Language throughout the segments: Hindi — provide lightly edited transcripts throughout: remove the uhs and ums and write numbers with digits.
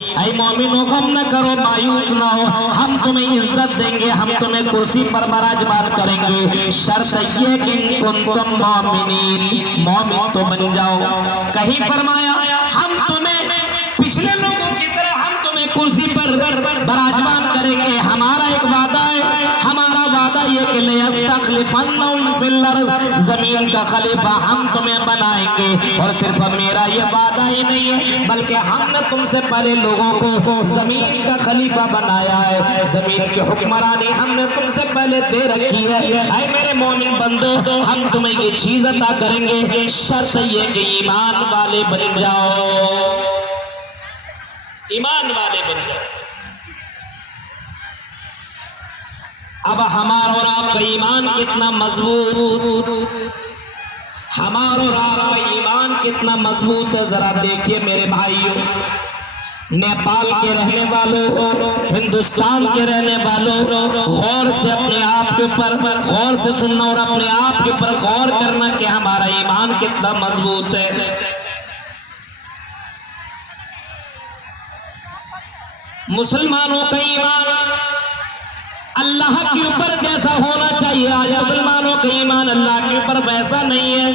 ऐ मोमिनो गम न करो, मायूस न हो, हम तुम्हें इज्जत देंगे, हम तुम्हें कुर्सी पर बराजमान करेंगे, शर्त ये कि तुम मोमिनीन, मोमिन तो बन जाओ। कहीं फरमाया हम तुम्हें पिछले लोगों की तरह हम तुम्हें कुर्सी पर बराजमान करेंगे। हमारा एक वादा है, हमारा वादा ये कि लयस्तखलिफन्नहुम फिल अर्ज़, जमीन का खलीफा हम तुम्हें बनाएंगे। और सिर्फ मेरा ये वादा ही नहीं है, बल्कि हमने तुमसे पहले लोगों को जमीन का खलीफा बनाया है, जमीन की हुक्मरानी हमने तुमसे पहले दे रखी है। ऐ मेरे मोमिन बंदो, हम तुम्हें ये चीज अता करेंगे, शर्त ये कि ईमान वाले बन जाओ, ईमान वाले बन जाओ। अब हमारा और आपका ईमान कितना मजबूत, हमारा और आपका ईमान कितना मजबूत है, जरा देखिए मेरे भाइयों। नेपाल के रहने वालों, हिंदुस्तान के रहने वालों, गौर से अपने आप के ऊपर गौर से सुनना और अपने आप के ऊपर गौर करना कि हमारा ईमान कितना मजबूत है। मुसलमानों का ईमान अल्लाह के ऊपर जैसा होना चाहिए, आज मुसलमानों का ईमान अल्लाह के ऊपर वैसा नहीं है।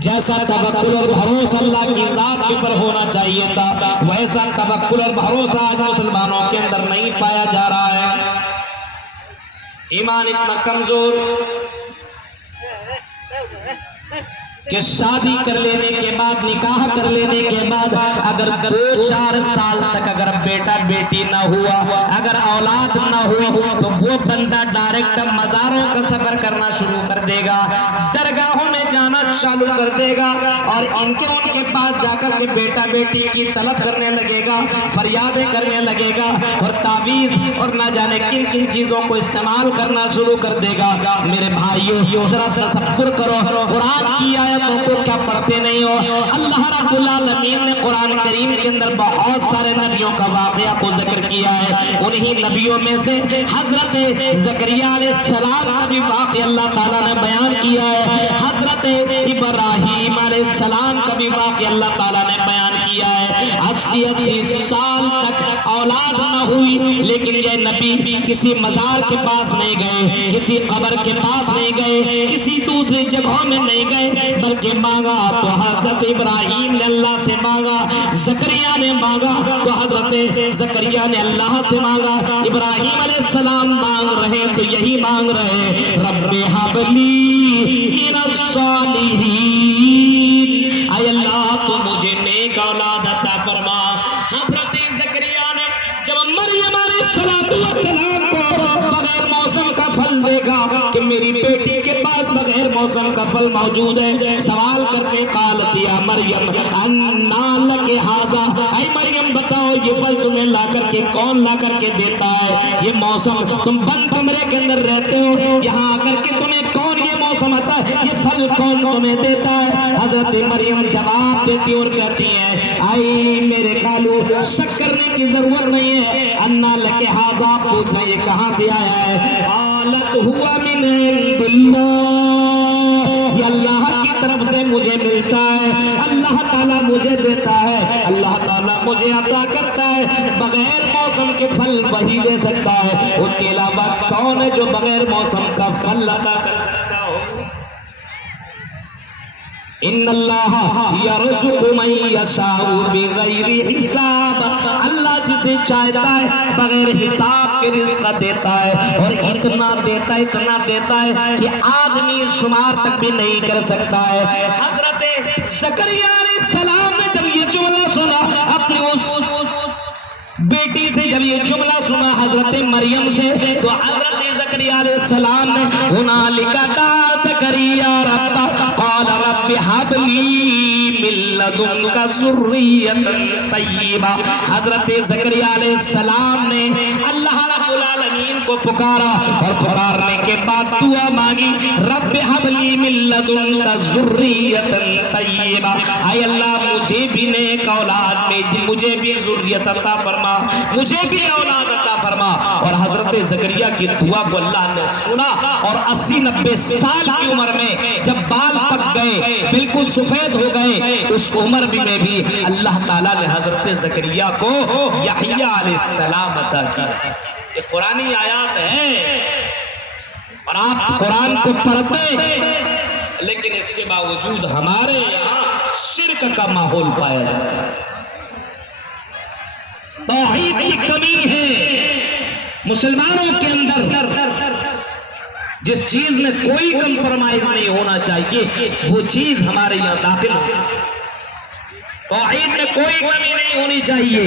जैसा तवक्कुल और भरोसा अल्लाह की जात के ऊपर होना चाहिए था, वैसा तवक्कुल और भरोसा आज मुसलमानों के अंदर नहीं पाया जा रहा है। ईमान इतना कमजोर कि शादी कर लेने के बाद, निकाह कर लेने के बाद अगर 2-4 साल तक अगर बेटा बेटी ना हुआ, अगर औलाद ना हुई, तो वो बंदा डायरेक्ट मज़ारों का सफर करना शुरू कर देगा, दरगाहों में जाना चालू कर देगा और उनके पास जाकर के बेटा बेटी की तलब करने लगेगा, फरियादें करने लगेगा और तावीज़ और ना जाने किन किन चीज़ों को इस्तेमाल करना शुरू कर देगा। मेरे भाइयों, जरा तसव्वुर करो, कुरान की आयतों को क्या पढ़ते नहीं हो। अल्लाह रब्बुल आलमीन ने कुरान करीम के अंदर बहुत सारे नबियों का वाक़या को जिक्र किया है। उन्हीं नबियों में से हजरत ज़करिया अलैहिस्सलाम का भी वाक़या अल्लाह ताला ने बयान किया है। हजरत इब्राहीम अलैहिस्सलाम का भी वाक़या अल्लाह ताला ने बयान किया है। 80 साल तक औलाद न हुई, लेकिन ये नबी किसी मजार के पास नहीं गए, किसी कब्र के पास नहीं गए, किसी दूसरी जगहों में नहीं गए, बल्कि मांगा तो हजरत इब्राहीम ने अल्लाह से मांगा, ज़करिया ने मांगा तो हजरत ज़करिया ने अल्लाह से मांगा। इब्राहीम अलैहिस्सलाम मांग रहे तो यही मांग रहे, रब्बे हबली मिनस सालिहीन, ऐ अल्लाह तू मुझे नेक औलाद अता फरमा। हजरत ज़करिया ने जब मरियम अलैहिस्सलाम को बगैर मौसम का फल देगा कि मेरी बेटी के पास बगैर मौसम का फल मौजूद है, सवाल करके कालत या मरियम अन्ना लके हाज़ा, ऐ मरियम बताओ ये फल तुम्हें ला करके कौन ला करके देता है? ये मौसम, तुम बंद कमरे के अंदर रहते हो, यहाँ आकर के तुम्हें कौन ये मौसम आता है, ये फल कौन तुम्हें देता है? हजरत मरियम जवाब देती और कहती है, आई मेरे कालू, शक करने की जरूरत नहीं है, अन्ना लके हाज़ा पूछना ये कहाँ से आया है? आलत हुआ मिन इंदिल्लाह, ये अल्लाह की तरफ से मुझे मिलता है, अल्लाह ताला मुझे देता है, अल्लाह ताला मुझे अता करता है। बगैर मौसम के फल वही दे सकता है, उसके अलावा कौन है जो बगैर मौसम का फल अता कर सकता हो? इन्नल्लाह यरज़ुक़ु मन यशाउ बिग़ैरि हिसाब, अल्लाह जिसे चाहता है बगैर हिसाब के रिज़्क़ देता है, और इतना देता है कि आदमी शुमार तक भी नहीं कर सकता है। हजरत ज़करिया अलैहिस्सलाम ने जब ये जुमला सुना, अपनी उस बेटी से जब ये जुमला सुना हजरत मरियम से, तो हजरत ज़करिया अलैहिस्सलाम ने हुनालिका दा ज़करिया रब्बा क़ाल रब्बि हबली मिन लदुनका ज़ुर्रियतन तय्यिबा। हजरत ज़करिया अलैहिस्सलाम ने अल्लाह रब्बुल आलमीन को पुकारा और पुकारने के बाद दुआ मांगी, रब्बि हबली मिन लदुनका ज़ुर्रियतन तय्यिबा, आय अल्लाह मुझे भी नेक औलाद में, मुझे भी ज़ुर्रियत अता फरमा, मुझे भी औलाद अता फरमा। और हजरत ज़करिया की दुआ को अल्लाह ने सुना और 80-90 साल की उम्र में जब बाल पक गए, बिल्कुल सफेद हो गए, उस उम्र में भी अल्लाह ताला ने हजरत ज़करिया को यहया अलैहिस्सलाम अता किया। ये कुरानी आयत है और आप कुरान को पढ़ते, लेकिन इसके बावजूद हमारे यहाँ शिर्क का माहौल पाया जाता है, तौहीद की कमी है मुसलमानों के अंदर। जिस चीज में कोई कंप्रोमाइज नहीं होना चाहिए वो चीज हमारे यहाँ दाखिल हो। तौहीद में कोई कमी नहीं होनी चाहिए।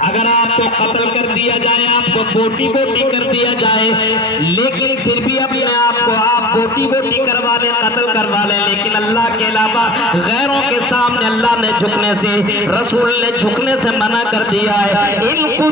अगर आपको कत्ल कर दिया जाए, आपको बोटी बोटी कर दिया जाए, लेकिन फिर भी अपने आप को आप बोटी बोटी करवा लें, कत्ल करवा लें, लेकिन अल्लाह के अलावा गैरों के सामने अल्लाह ने झुकने से, रसूल ने झुकने से मना कर दिया है। इनको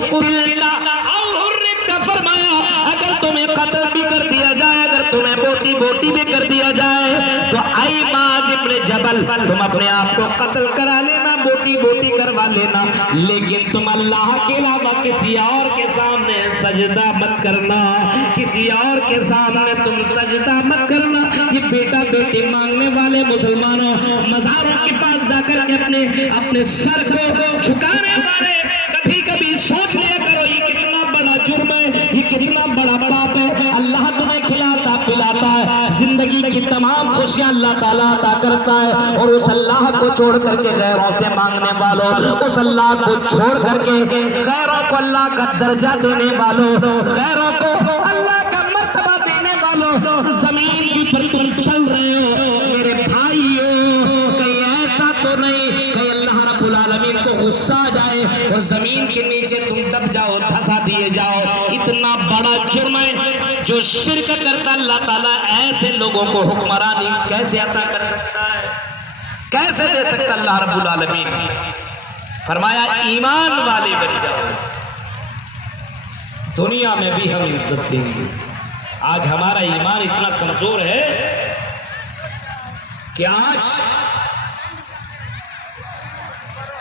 फरमाया अगर तुम्हें कत्ल भी कर दिया जाए, अगर तुम्हें बोटी बोटी भी कर दिया जाए, तो आई माज इब्ने जबल, तुम अपने आप को कत्ल करा लेना, बोटी बोटी करवा लेना, लेकिन तुम अल्लाह के अलावा किसी और के सामने सजदा मत करना, किसी और के सामने तुम सजदा मत करना। ये बेटा बेटी मांगने वाले मुसलमानों, मज़ारों के पास जाकर के अपने सर को झुकाने वाले, कभी कभी सोच लिया करो ये कितना बड़ा जुर्म है, ये कितना बड़ा पाप है। अल्लाह तुम्हें खिलाता पिलाता है, जिंदगी की तमाम खुशियां अल्लाह ताला अता करता है, और उस अल्लाह को छोड़ करके गैरों से मांगने वालों, उस अल्लाह को छोड़ करके गैरों को अल्लाह का दर्जा देने वालों, गैरों को अल्लाह का मर्तबा देने वालों, जमीन की पर तुम चल रहे हो मेरे भाइयों, कहीं ऐसा तो नहीं कहीं अल्लाह रब्बुल आलमीन को गुस्सा आ जाए और जमीन के नीचे तुम दब जाओ, धंसा दिए जाओ। इतना बड़ा जुर्म है जो शिर्क करता, अल्लाह ताला ऐसे लोगों को हुक्मरानी कैसे अता कर सकता है, कैसे दे सकता। अल्लाह रब्बुल आलमीन फरमाया ईमान वाले बन जाओ, दुनिया में भी हम इज्जत देंगे। आज हमारा ईमान इतना कमजोर है कि आज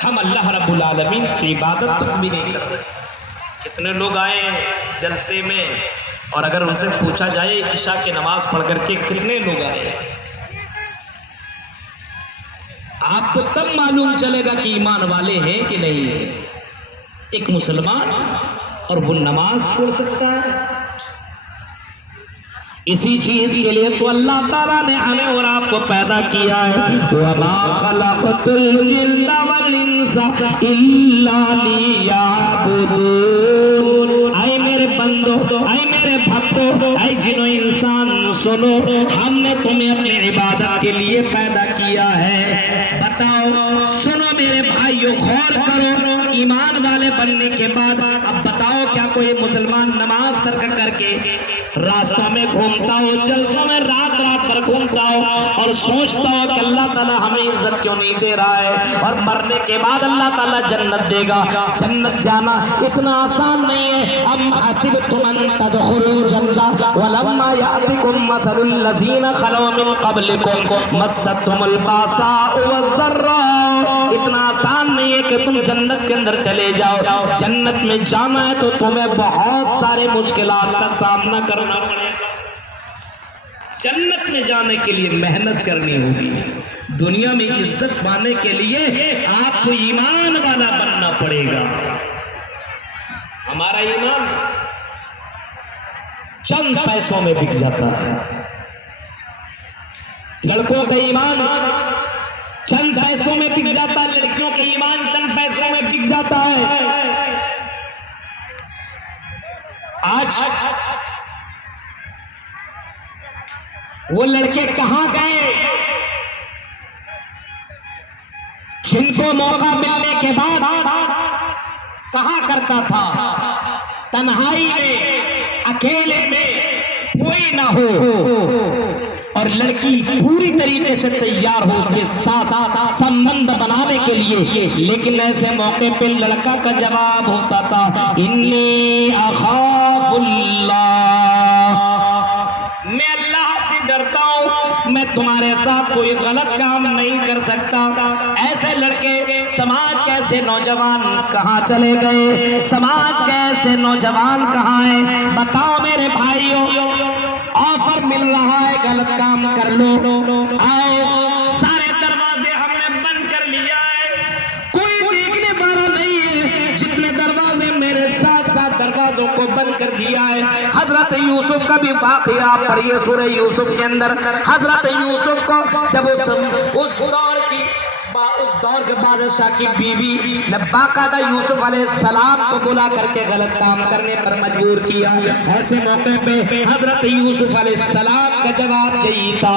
हम अल्लाह रब्बुल आलमीन की इबादत तक भी नहीं कर रहे। कितने लोग आए जलसे में और अगर उनसे पूछा जाए इशा की नमाज पढ़ करके कितने लोग आए, आपको तब मालूम चलेगा कि ईमान वाले हैं कि नहीं है। एक मुसलमान और वो नमाज छोड़ सकता है? इसी चीज के लिए तो अल्लाह ताला ने हमें और आपको पैदा किया है। वमा खलक़तुल जिन्ना वल इंसा इल्ला लियअबुदून। आए मेरे बंदो, आए मेरे भक्तों, आए जिनो इंसान सुनो, हमने तुम्हें अपनी इबादत के लिए पैदा किया है। बताओ, सुनो मेरे भाइयों, गौर करो, ईमान वाले बनने के बाद अब बताओ क्या कोई मुसलमान नमाज तर्क करके रास्तों में घूमता हो, जलसों में रात रात भर घूमता हो और सोचता हो कि अल्लाह ताला हमें इज्जत क्यों नहीं दे रहा है, और मरने के बाद अल्लाह ताला जन्नत देगा। जन्नत जाना इतना आसान नहीं है। अम हसिबतुम अन तदखुलुल जन्नह वलम्मा यातिकुम मसलुल लज़ीना खलौ मिन क़ब्लिकुम मस्सतहुमुल बासाउ वज़र्रा। इतना आसान नहीं है कि तुम जन्नत के अंदर चले जाओ। जन्नत में जाना है तो तुम्हें बहुत सारे मुश्किलात का सामना करना पड़ेगा। जन्नत में जाने के लिए मेहनत करनी होगी। दुनिया में इज्जत पाने के लिए आपको ईमान वाला बनना पड़ेगा। हमारा ईमान चंद पैसों में बिक जाता है। लड़कों का ईमान चंद पैसों में बिक जाता है, लड़कियों का ईमान चंद पैसों में बिक जाता है। आज वो लड़के कहां गए जिनको मौका मिलने के बाद कहा करता था तन्हाई में, अकेले में, कोई ना हो और लड़की पूरी तरीके से तैयार हो उसके साथ संबंध बनाने के लिए, लेकिन ऐसे मौके पे लड़का का जवाब होता था, इन्नी अखाफुल्लाह, मैं अल्लाह से डरता हूँ, मैं तुम्हारे साथ कोई गलत काम नहीं कर सकता। ऐसे लड़के समाज कैसे नौजवान कहाँ चले गए, समाज कैसे नौजवान कहाँ है? बताओ मेरे भाइयों, ऑफर मिल रहा है गलत काम कर लो, आओ, सारे दरवाजे हमने बंद कर लिया है, कोई देखने वाला नहीं है, जितने दरवाजे मेरे साथ साथ दरवाजों को बंद कर दिया है। हजरत यूसुफ का भी वाकया पढ़िए सूरह यूसुफ के अंदर। हजरत यूसुफ को जब उस दौर के बादशाह की बीवी ने बाकायदा यूसुफ अलैहिस्सलाम को बुला करके गलत काम करने पर मजबूर किया। ऐसे मौके पे हजरत यूसुफ अलैहिस्सलाम का जवाब यही था,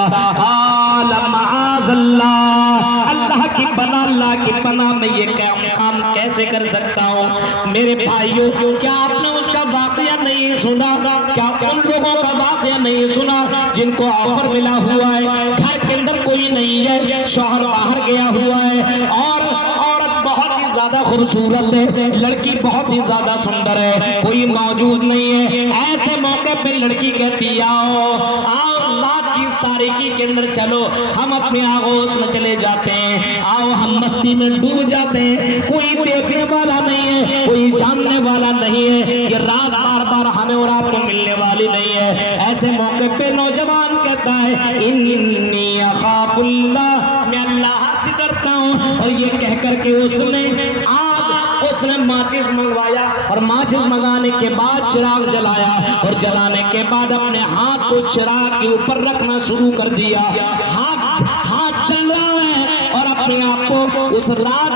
अल्लाह की पनाह, अल्लाह की पनाह में ये काम कैसे कर सकता हूँ? मेरे भाइयों, क्या आपने उसका वाकया नहीं सुना? क्या उन लोगों का वाकया नहीं सुना जिनको ऑफर मिला हुआ है, घर के अंदर कोई नहीं है, शौहर बाहर गया हुआ है और औरत बहुत ही ज्यादा खूबसूरत है, लड़की बहुत ही ज्यादा सुंदर है, कोई मौजूद नहीं है। ऐसे मौके पे लड़की कहती आओ रात की तारीकी के अंदर चलो, हम अपने आगोश में चले जाते हैं, आओ हम मस्ती में डूब जाते हैं, कोई देखने वाला नहीं है, कोई जानने वाला नहीं है, ये रात बार बार हमें और आपको मिलने वाली नहीं है। ऐसे मौके पे नौजवान कहता है, इन्नी अखाफुल्लाह, मैं अल्लाह से डरता हूँ। और ये कह करके उसने माचिस मंगवाया और माचिस मंगाने के बाद चिराग जलाया और जलाने के बाद अपने हाथ को चिराग के ऊपर रखना शुरू कर दिया। हाथ चल रहा है और अपने आप को उस रात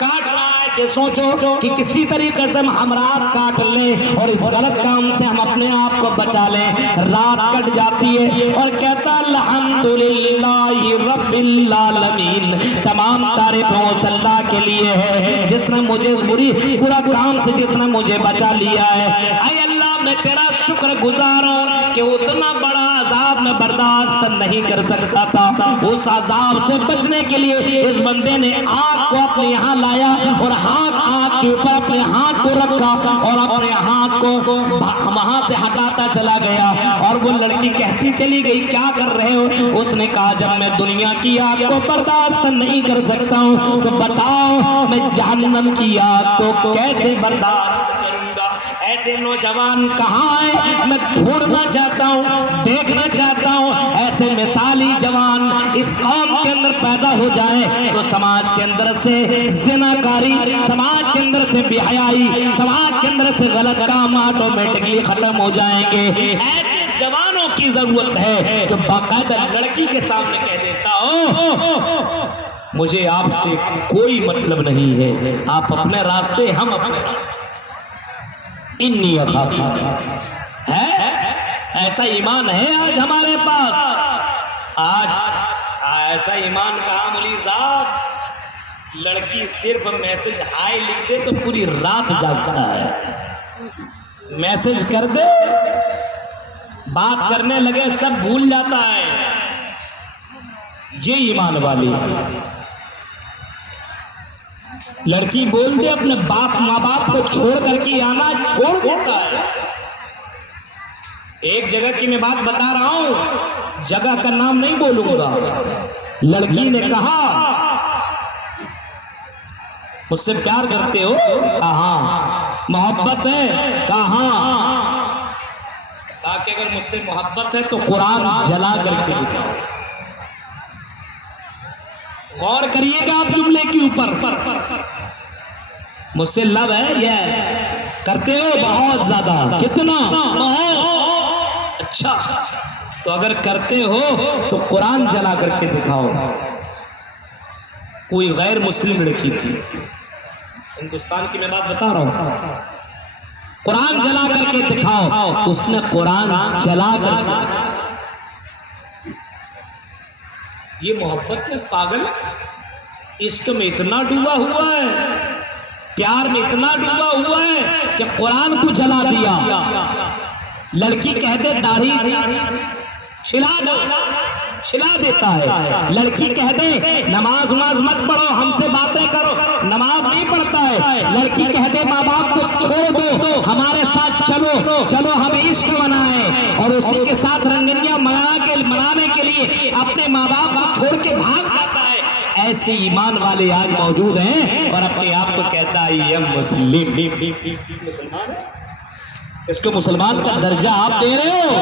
काट रहा है कि सोचो कि किसी तरीके से हम रात काट लें और इस गलत काम से हम अपने आप को बचा लें। रात कट जाती है और कहता अल्हम्दुलिल्लाहि रब्बिल आलमीन, तमाम तारीफों उस अल्लाह के लिए है जिसने मुझे बुरा काम से जिसने मुझे बचा लिया है। ऐ अल्लाह, मैं तेरा शुक्र गुजार हूं कि उतना बड़ा अजाब में बर्दाश्त नहीं कर सकता था। उस अजाब से बचने के लिए इस बंदे ने आग को अपने यहाँ लाया और आग के ऊपर अपने हाथ को रखा और अपने हाथ को वहां से हटाता चला गया। और वो लड़की कहती चली गई, क्या कर रहे हो? उसने कहा, जब मैं दुनिया की आग को बर्दाश्त नहीं कर सकता हूँ तो बताओ मैं जहन्नम की आग को कैसे बर्दाश्त करूंगा? ऐसे नौजवान कहाँ है? मैं ढूंढना चाहता हूँ, देखना चाहता हूँ ऐसे मिसाली जवान इस कौम के अंदर पैदा हो जाए तो समाज के अंदर से ज़िनाकारी, समाज के अंदर से बेहयाई, समाज के अंदर से गलत काम ऑटोमेटिकली खत्म हो जाएंगे। ऐसे जवानों की जरूरत है कि बाकायदा लड़की के सामने कह देता हो, मुझे आपसे कोई मतलब नहीं है, आप अपने रास्ते, हम अपने रास्ते। इन्नी अखाफ है, ऐसा ईमान है आज हमारे पास। आज ऐसा ईमान कहा मौलवी साहब, लड़की सिर्फ मैसेज हाय लिख दे तो पूरी रात जागता है, मैसेज कर दे, बात करने लगे सब भूल जाता है। ये ईमान वाली लड़की बोल दे अपने माँ बाप को छोड़ करके आना, छोड़ देता है। एक जगह की मैं बात बता रहा हूं, जगह का नाम नहीं बोलूंगा। लड़की ने कहा, मुझसे प्यार करते हो? कहा मोहब्बत है? कहा ताकि अगर मुझसे मोहब्बत है तो कुरान जला करके दिखाओ। गौर करिएगा आप जुमले के ऊपर। मुझसे लव है, ये करते हो बहुत ज्यादा, कितना? बहुत अच्छा। तो अगर करते हो तो कुरान जला करके दिखाओ। कोई गैर मुस्लिम लड़की थी, हिंदुस्तान की मैं बात बता रहा हूं, कुरान जला करके दिखाओ। उसने कुरान जला करके, ये मोहब्बत में पागल, इश्क में इतना डूबा हुआ है, प्यार में इतना डूबा हुआ है कि कुरान को जला दिया। लड़की कहते दाढ़ी छिला दो, छिला देता है। लड़की कह दे नमाज वमाज मत पढ़ो, हमसे बातें करो, नमाज नहीं पढ़ता है। लड़की कह दे माँ बाप को छोड़ दो, हमारे साथ चलो चलो हम इश्क बनाए, और उसी के साथ रंगनिया मनाने के लिए अपने माँ बाप को छोड़ के भाग जाता है। ऐसे ईमान वाले आज मौजूद हैं और अपने आप को कहता है ये मुस्लिम। मुसलमान है, इसको मुसलमान का दर्जा आप दे रहे हो।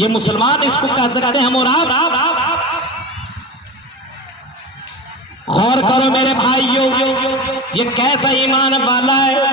ये मुसलमान इसको कह सकते हैं हम और आप। गौर करो मेरे भाइयों, ये कैसा ईमान वाला है।